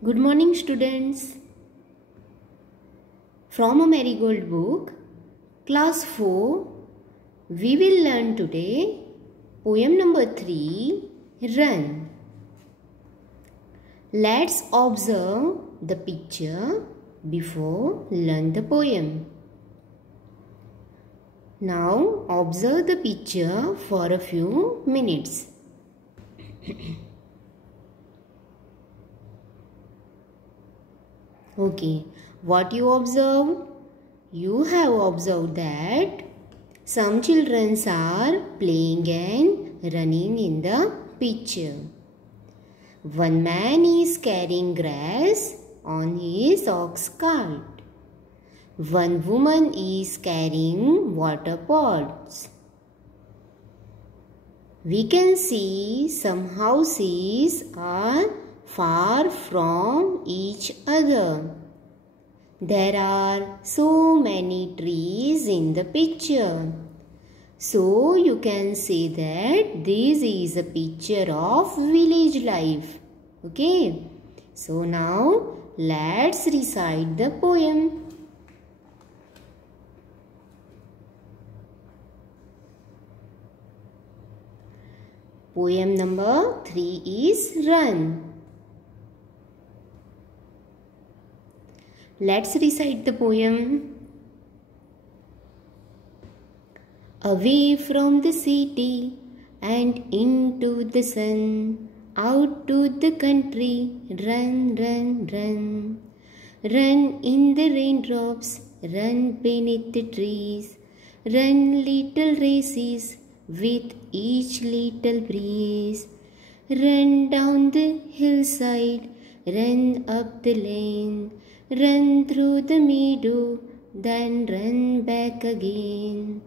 Good morning, students. From a Marigold book, class 4, we will learn today poem number 3, Run. Let's observe the picture before learn the poem. Now observe the picture for a few minutes. Okay, what you observe? You have observed that some children are playing and running in the picture. One man is carrying grass on his ox cart. One woman is carrying water pots. We can see some houses are far from each other. There are so many trees in the picture. So you can say that this is a picture of village life. Okay. So now let's recite the poem. Poem number 3 is Run. Let's recite the poem. Away from the city and into the sun, out to the country, run, run, run. Run in the raindrops, run beneath the trees, run little races with each little breeze. Run down the hillside, run up the lane, run through the meadow, then run back again.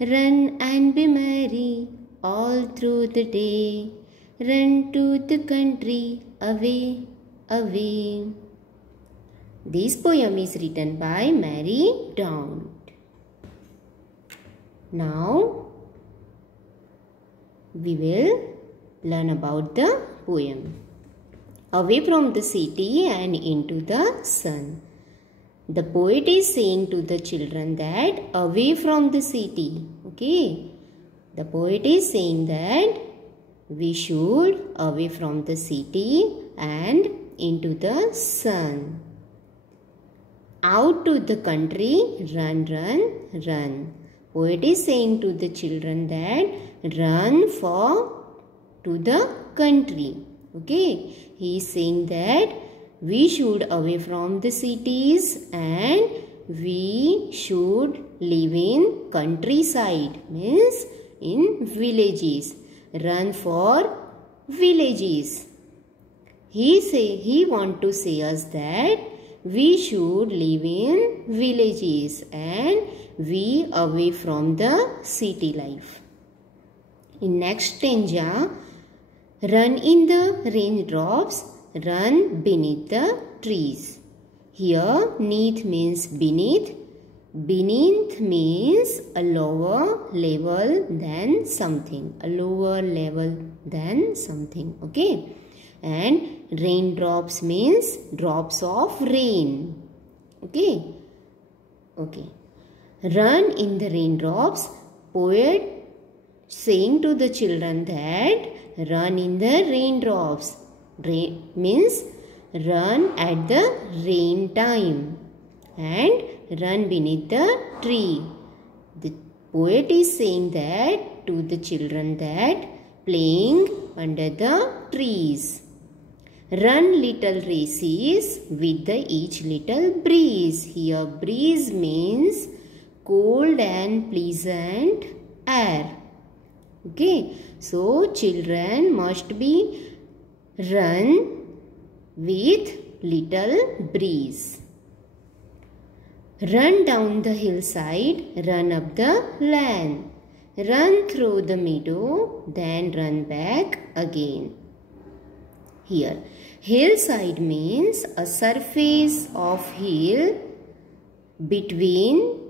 Run and be merry all through the day. Run to the country, away, away. This poem is written by Mary Daunt. Now, we will learn about the poem. Away from the city and into the sun. The poet is saying to the children that away from the city. Okay. The poet is saying that we should away from the city and into the sun. Out to the country, run, run, run. Poet is saying to the children that run to the country. Okay, he is saying that we should away from the cities and we should live in countryside, means in villages. Run for villages. He want to say us that we should live in villages and we away from the city life. In next stanza, run in the raindrops, run beneath the trees. Here, neath means beneath. Beneath means a lower level than something. A lower level than something. Okay. And raindrops means drops of rain. Okay. Okay. Run in the raindrops. Poet saying to the children that run in the raindrops. Rain means run at the rain time and run beneath the tree. The poet is saying that to the children that playing under the trees. Run little races with the each little breeze. Here breeze means cold and pleasant air. Okay, so children must be run with little breeze. Run down the hillside, run up the lane. Run through the meadow, then run back again. Here, hillside means a surface of hill between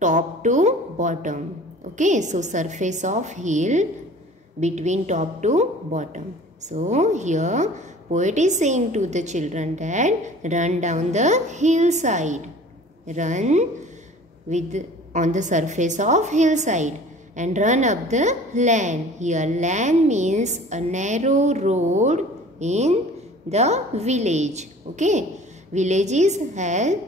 top to bottom. Okay, so surface of hill between top to bottom. So here poet is saying to the children that run down the hillside. Run on the surface of hillside and run up the lane. Here lane means a narrow road in the village. Okay. Villages have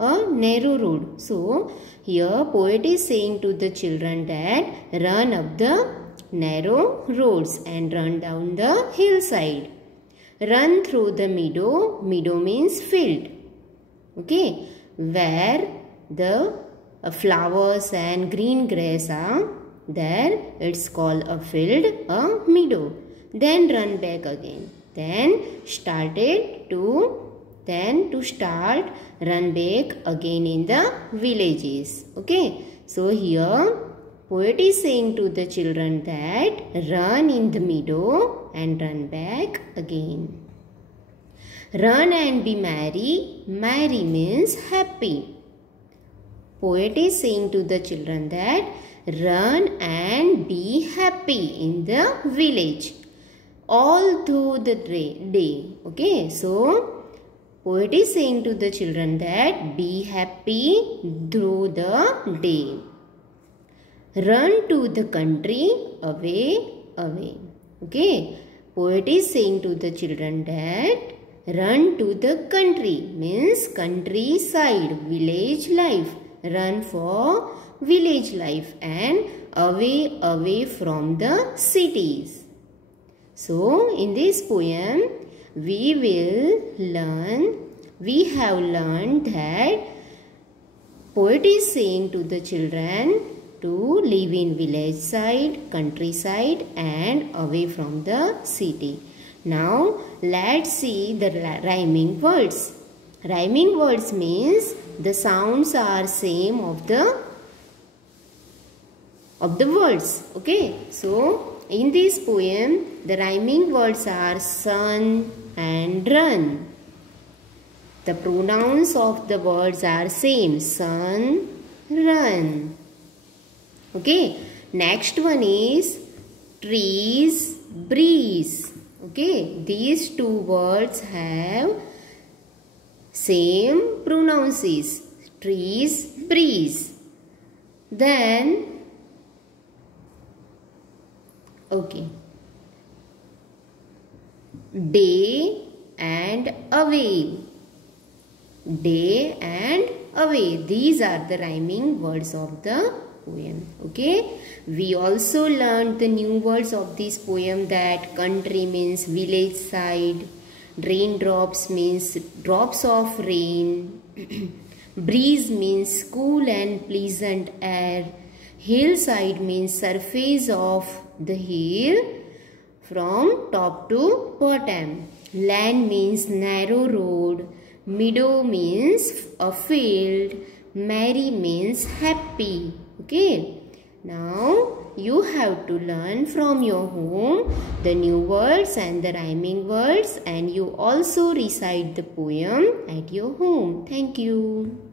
a narrow road. So here poet is saying to the children that run up the narrow roads and run down the hillside. Run through the meadow. Meadow means field. Okay. Where the flowers and green grass are there, it's called a field, a meadow. Then run back again. Then to start run back again in the villages. Okay. So here poet is saying to the children that run in the meadow and run back again. Run and be merry. Merry means happy. Poet is saying to the children that run and be happy in the village all through the day. Okay. So poet is saying to the children that be happy through the day. Run to the country, away. Okay. Poet is saying to the children that run to the country means countryside, village life. Run for village life and away from the cities. So in this poem we have learned that poet is saying to the children to live in village side, countryside and away from the city. Now let's see the rhyming words. Rhyming words means the sounds are same of the words. Okay. So in this poem the rhyming words are sun and run. The pronouns of the words are same. Sun, run. Okay. Next one is trees, breeze. Okay. These two words have same pronouns. Trees, breeze. Then okay. Day and away. Day and away. These are the rhyming words of the poem. Okay. We also learned the new words of this poem that country means village side. Raindrops means drops of rain. Breeze means cool and pleasant air. Hillside means surface of the hill from top to bottom. Land means narrow road. Meadow means a field. Merry means happy. Okay. Now you have to learn from your home the new words and the rhyming words, and you also recite the poem at your home. Thank you.